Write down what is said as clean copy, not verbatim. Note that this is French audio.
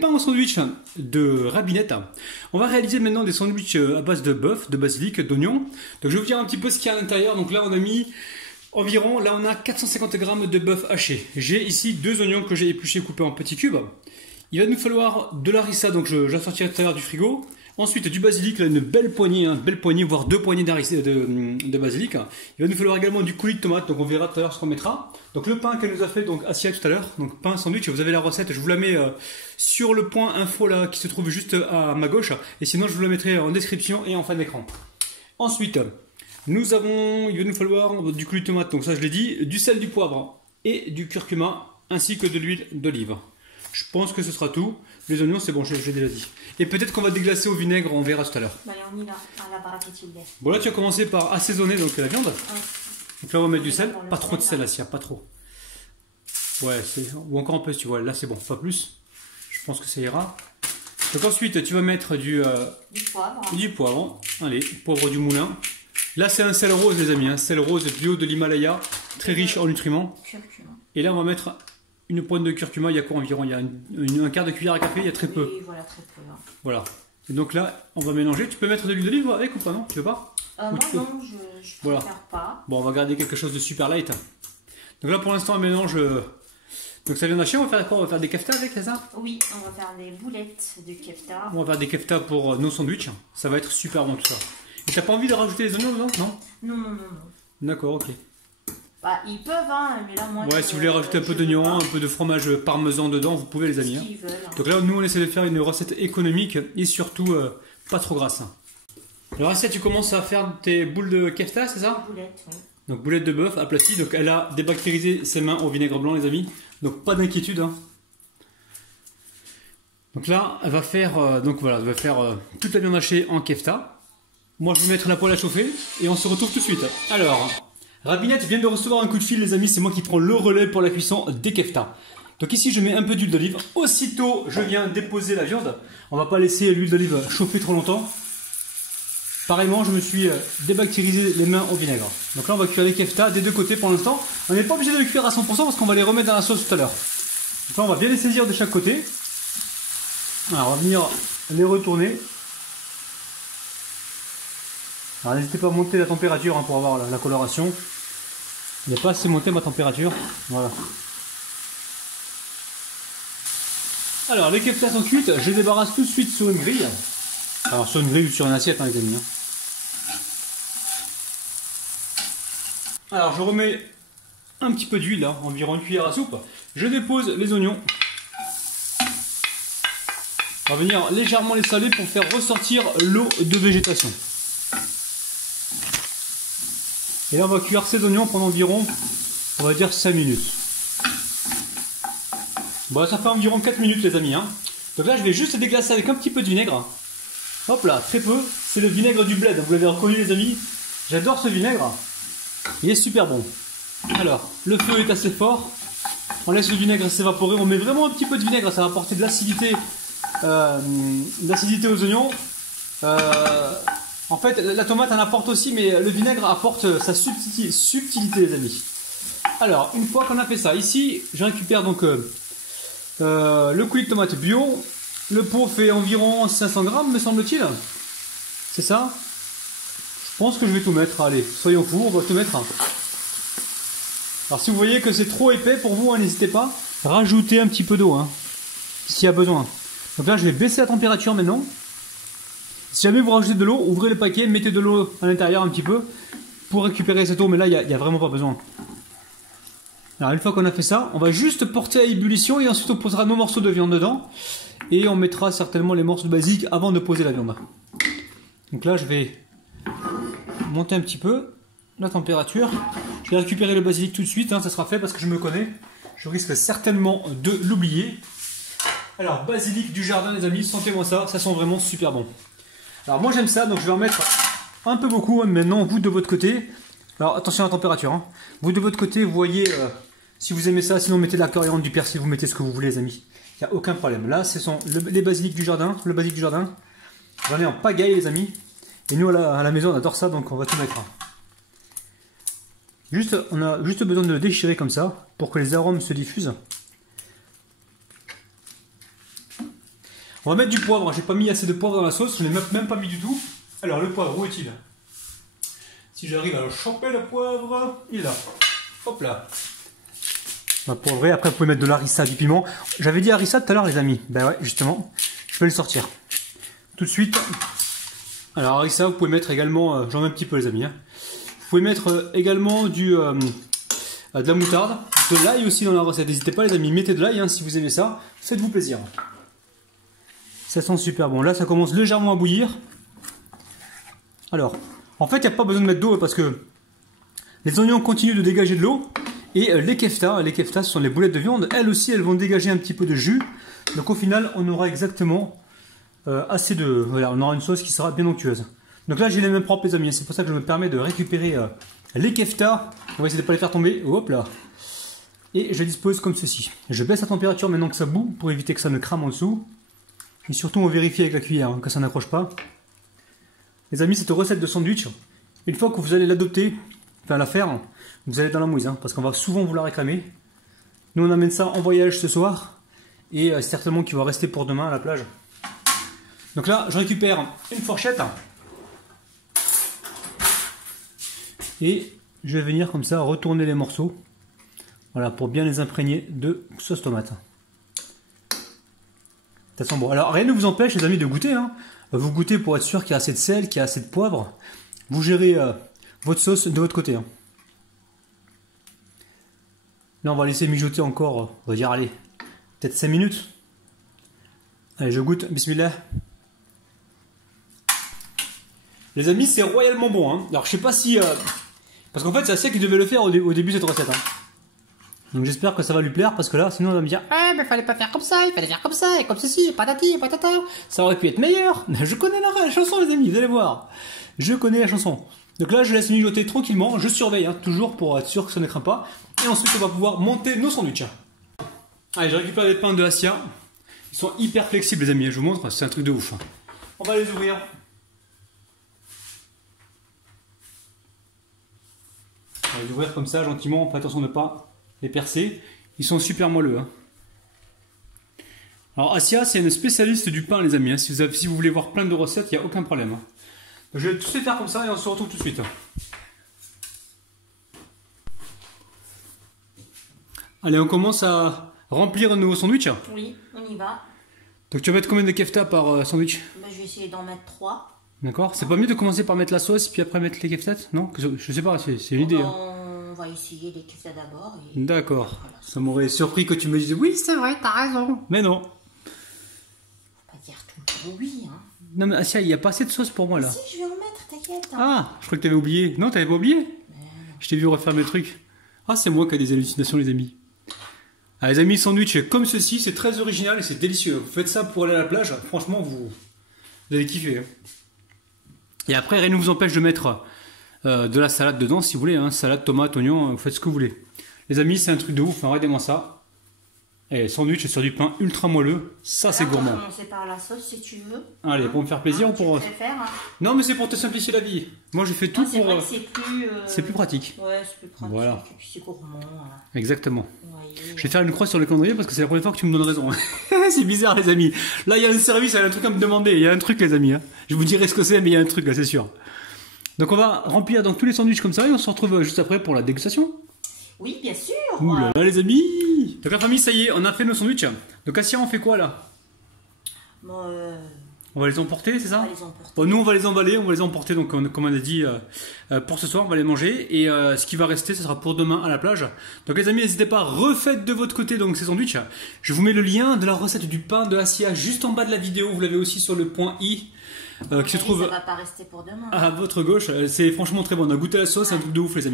Pain au sandwich de Rabinette. On va réaliser maintenant des sandwichs à base de bœuf, de basilic, d'oignon. Donc je vais vous dire un petit peu ce qu'il y a à l'intérieur. Donc là on a mis environ, là on a 450 g de bœuf haché. J'ai ici deux oignons que j'ai épluchés, coupés en petits cubes. Il va nous falloir de la harissa, donc je sortirai tout à l'heure du frigo. Ensuite du basilic, là, une belle poignée, voire deux poignées de basilic. Il va nous falloir également du coulis de tomate, donc on verra tout à l'heure ce qu'on mettra. Donc le pain qu'elle nous a fait, donc Asia tout à l'heure, donc pain sandwich, vous avez la recette, je vous la mets sur le point info là qui se trouve juste à ma gauche, et sinon je vous la mettrai en description et en fin d'écran. Ensuite, il va nous falloir du coulis de tomate, donc ça je l'ai dit, du sel, du poivre et du curcuma, ainsi que de l'huile d'olive. Je pense que ce sera tout. Les oignons, c'est bon, j'ai déjà dit. Et peut-être qu'on va déglacer au vinaigre, on verra tout à l'heure. Allez, on y va. Bon, là, tu as commencé par assaisonner donc, la viande. Ouais. Donc là, on va mettre du sel. Pas trop de sel, Asia, pas trop. Ouais, ou encore un peu, tu vois. Là, c'est bon, pas plus. Je pense que ça ira. Donc ensuite, tu vas mettre du poivre. Du poivre. Allez, poivre du moulin. Là, c'est un sel rose, les amis. Un sel rose bio de l'Himalaya, très riche en nutriments. Curcuma. Et là, on va mettre une pointe de curcuma. Il y a quoi environ? Il y a un quart de cuillère à café, il y a très peu. Oui, voilà, très peu. Hein. Voilà. Et donc là, on va mélanger. Tu peux mettre de l'huile d'olive avec ou pas, non? Tu veux pas? Moi, non, je voilà. préfère pas. Bon, on va garder quelque chose de super light. Donc là, pour l'instant, on mélange. Donc ça vient d'acheter. On va faire quoi? On va faire des kefta avec, c'est ça? Oui, on va faire des boulettes de kefta. On va faire des kefta pour nos sandwichs. Ça va être super bon tout ça. Et t'as pas envie de rajouter les oignons dedans? Non? Non. D'accord, ok. Bah, ils peuvent, hein, mais là, moi... Ouais, si vous voulez rajouter un peu d'oignon, un peu de fromage parmesan dedans, vous pouvez les amis. Hein. Veulent, hein. Donc là, nous, on essaie de faire une recette économique et surtout pas trop grasse. Alors, Asia, tu commences à faire tes boules de kefta, c'est ça? Boulettes, oui. Donc, boulettes de bœuf aplaties. Donc, elle a débactérisé ses mains au vinaigre blanc, les amis. Donc, pas d'inquiétude. Hein. Donc là, elle va faire, toute la viande hachée en kefta. Moi, je vais mettre la poêle à chauffer et on se retrouve tout de suite. Alors... Rabinette vient de recevoir un coup de fil, les amis, c'est moi qui prends le relais pour la cuisson des kefta. Donc ici, je mets un peu d'huile d'olive. Aussitôt, je viens déposer la viande. On va pas laisser l'huile d'olive chauffer trop longtemps. Pareillement, je me suis débactérisé les mains au vinaigre. Donc là, on va cuire les kefta des deux côtés pour l'instant. On n'est pas obligé de les cuire à 100% parce qu'on va les remettre dans la sauce tout à l'heure. Donc là, on va bien les saisir de chaque côté. Alors, on va venir les retourner. Alors n'hésitez pas à monter la température pour avoir la coloration. Il n'est pas assez monté ma température. Voilà. Alors les keftas sont cuites, je les débarrasse tout de suite sur une grille. Alors sur une grille ou sur une assiette, hein, les amis. Alors je remets un petit peu d'huile, hein, environ une cuillère à soupe. Je dépose les oignons. On va venir légèrement les saler pour faire ressortir l'eau de végétation. Et là on va cuire ces oignons pendant environ, on va dire 5 minutes. Bon ça fait environ 4 minutes les amis. Hein. Donc là je vais juste déglacer avec un petit peu de vinaigre. Hop là, très peu. C'est le vinaigre du bled, vous l'avez reconnu les amis. J'adore ce vinaigre. Il est super bon. Alors, le feu est assez fort. On laisse le vinaigre s'évaporer. On met vraiment un petit peu de vinaigre, ça va apporter de l'acidité aux oignons. En fait, la tomate en apporte aussi, mais le vinaigre apporte sa subtilité, les amis. Alors, une fois qu'on a fait ça, ici, je récupère donc le coulis de tomate bio. Le pot fait environ 500 grammes, me semble-t-il. C'est ça? Je pense que je vais tout mettre. Allez, soyons fous, on va tout mettre. Alors, si vous voyez que c'est trop épais pour vous, hein, n'hésitez pas. Rajoutez un petit peu d'eau, hein, s'il y a besoin. Donc là, je vais baisser la température maintenant. Si jamais vous rajoutez de l'eau, ouvrez le paquet, mettez de l'eau à l'intérieur un petit peu pour récupérer cette eau, mais là il n'y a vraiment pas besoin. Alors une fois qu'on a fait ça, on va juste porter à ébullition et ensuite on posera nos morceaux de viande dedans et on mettra certainement les morceaux de basilic avant de poser la viande. Donc là je vais monter un petit peu la température. Je vais récupérer le basilic tout de suite, hein, ça sera fait parce que je me connais. Je risque certainement de l'oublier. Alors basilic du jardin les amis, sentez-moi ça, ça sent vraiment super bon. Alors moi j'aime ça, donc je vais en mettre un peu beaucoup. Maintenant, vous de votre côté, alors attention à la température, hein. Vous de votre côté, vous voyez si vous aimez ça, sinon mettez de la coriandre, du persil, vous mettez ce que vous voulez les amis. Il n'y a aucun problème. Là, ce sont les basilics du jardin, le basilic du jardin. J'en ai en pagaille les amis. Et nous à la maison on adore ça, donc on va tout mettre. On a juste besoin de le déchirer comme ça, pour que les arômes se diffusent. On va mettre du poivre. J'ai pas mis assez de poivre dans la sauce. Je n'ai même pas mis du tout. Alors le poivre, où est-il? Si j'arrive à le choper le poivre, il est là. Hop là. On va poivrer. Après vous pouvez mettre de l'harissa, du piment. J'avais dit harissa tout à l'heure les amis. Ben ouais, justement. Je vais le sortir. Tout de suite. Alors harissa, vous pouvez mettre également, j'en mets un petit peu les amis. Hein. Vous pouvez mettre également de la moutarde, de l'ail aussi dans la recette. N'hésitez pas les amis, mettez de l'ail hein, si vous aimez ça. Faites-vous plaisir. Ça sent super bon. Là ça commence légèrement à bouillir. Alors, en fait il n'y a pas besoin de mettre d'eau parce que les oignons continuent de dégager de l'eau. Et les keftas, ce sont les boulettes de viande, elles aussi elles vont dégager un petit peu de jus. Donc au final on aura exactement assez de... Voilà, on aura une sauce qui sera bien onctueuse. Donc là j'ai les mêmes propres les amis, c'est pour ça que je me permets de récupérer les keftas. On va essayer de ne pas les faire tomber, hop là. Et je dispose comme ceci. Je baisse la température maintenant que ça bout pour éviter que ça ne crame en dessous. Et surtout on vérifie avec la cuillère hein, que ça n'accroche pas. Les amis, cette recette de sandwich, une fois que vous allez l'adopter, enfin la faire, vous allez dans la mouise, hein, parce qu'on va souvent vous la réclamer. Nous on amène ça en voyage ce soir, et certainement qu'il va rester pour demain à la plage. Donc là, je récupère une fourchette, et je vais venir comme ça retourner les morceaux, voilà, pour bien les imprégner de sauce tomate. Ça sent bon. Alors rien ne vous empêche les amis de goûter, hein. Vous goûtez pour être sûr qu'il y a assez de sel, qu'il y a assez de poivre. Vous gérez votre sauce de votre côté. Hein. Là, on va laisser mijoter encore, on va dire, allez, peut-être 5 minutes. Allez, je goûte, bismillah. Les amis, c'est royalement bon. Hein. Alors, je sais pas si... parce qu'en fait, c'est Asia qui devait le faire au début de cette recette. Hein. Donc, j'espère que ça va lui plaire, parce que là, sinon, on va me dire « Ah, mais fallait pas faire comme ça, il fallait faire comme ça, et comme ceci, patati, patata. Ça aurait pu être meilleur. » Je connais la chanson, les amis, vous allez voir. Je connais la chanson. Donc là, je laisse mijoter tranquillement. Je surveille, hein, toujours pour être sûr que ça ne craint pas. Et ensuite, on va pouvoir monter nos sandwichs. Allez, je récupère les pains de Asia. Ils sont hyper flexibles, les amis. Je vous montre, c'est un truc de ouf. On va les ouvrir. On va les ouvrir comme ça, gentiment. Faites attention de ne pas les percer. Ils sont super moelleux. Hein. Alors, Asia, c'est une spécialiste du pain, les amis. Hein. Si vous voulez voir plein de recettes, il n'y a aucun problème. Hein. Je vais tous les faire comme ça et on se retrouve tout de suite. Allez, on commence à remplir nos sandwichs. Oui, on y va. Donc tu vas mettre combien de keftas par sandwich? Je vais essayer d'en mettre 3. D'accord. C'est pas mieux de commencer par mettre la sauce puis après mettre les keftas? Non? Je sais pas, c'est une idée. Hein. On va essayer les keftas d'abord. D'accord. Voilà. Ça m'aurait surpris que tu me dises oui, c'est vrai, t'as raison. Mais non. Faut pas dire tout le temps oui. Hein. Non mais Asia, il n'y a pas assez de sauce pour moi là. Si, je vais en mettre, t'inquiète. Hein. Ah, je crois que t'avais oublié. Non, t'avais pas oublié? Je t'ai vu refaire mes trucs. Ah, c'est moi qui ai des hallucinations, les amis. Ah, les amis, sandwich comme ceci, c'est très original et c'est délicieux. Vous faites ça pour aller à la plage, franchement, vous allez kiffer. Hein. Et après, rien ne vous empêche de mettre de la salade dedans, si vous voulez. Hein. Salade, tomate, oignon, vous faites ce que vous voulez. Les amis, c'est un truc de ouf, hein. Regardez-moi ça. Et sandwich sur du pain ultra moelleux, ça c'est gourmand. On va commencer par la sauce si tu veux. Allez, pour me faire plaisir ou pour... Non, mais c'est pour te simplifier la vie. Moi, j'ai fait tout pour... C'est plus pratique. Ouais, c'est plus pratique. Voilà. Et puis c'est gourmand. Exactement. Je vais faire une croix sur le calendrier parce que c'est la première fois que tu me donnes raison. C'est bizarre, les amis. Là, il y a un service, il y a un truc à me demander. Il y a un truc, les amis. Hein. Je vous dirai ce que c'est, mais il y a un truc, là, c'est sûr. Donc, on va remplir donc tous les sandwichs comme ça et on se retrouve juste après pour la dégustation. Oui, bien sûr. Ouh là là, les amis. Donc la famille, ça y est, on a fait nos sandwichs. Donc Asia, on fait quoi là? On va les emporter, c'est ça? On va les emporter. Bon, nous, on va les emballer, on va les emporter. Donc comme on a dit, pour ce soir, on va les manger. Et ce qui va rester, ce sera pour demain à la plage. Donc les amis, n'hésitez pas, refaites de votre côté donc ces sandwichs. Je vous mets le lien de la recette du pain de Asia juste en bas de la vidéo. Vous l'avez aussi sur le point I. Qui se trouve ça va pas rester pour demain. À votre gauche. C'est franchement très bon. On a goûté la sauce, c'est un truc de ouf, les amis.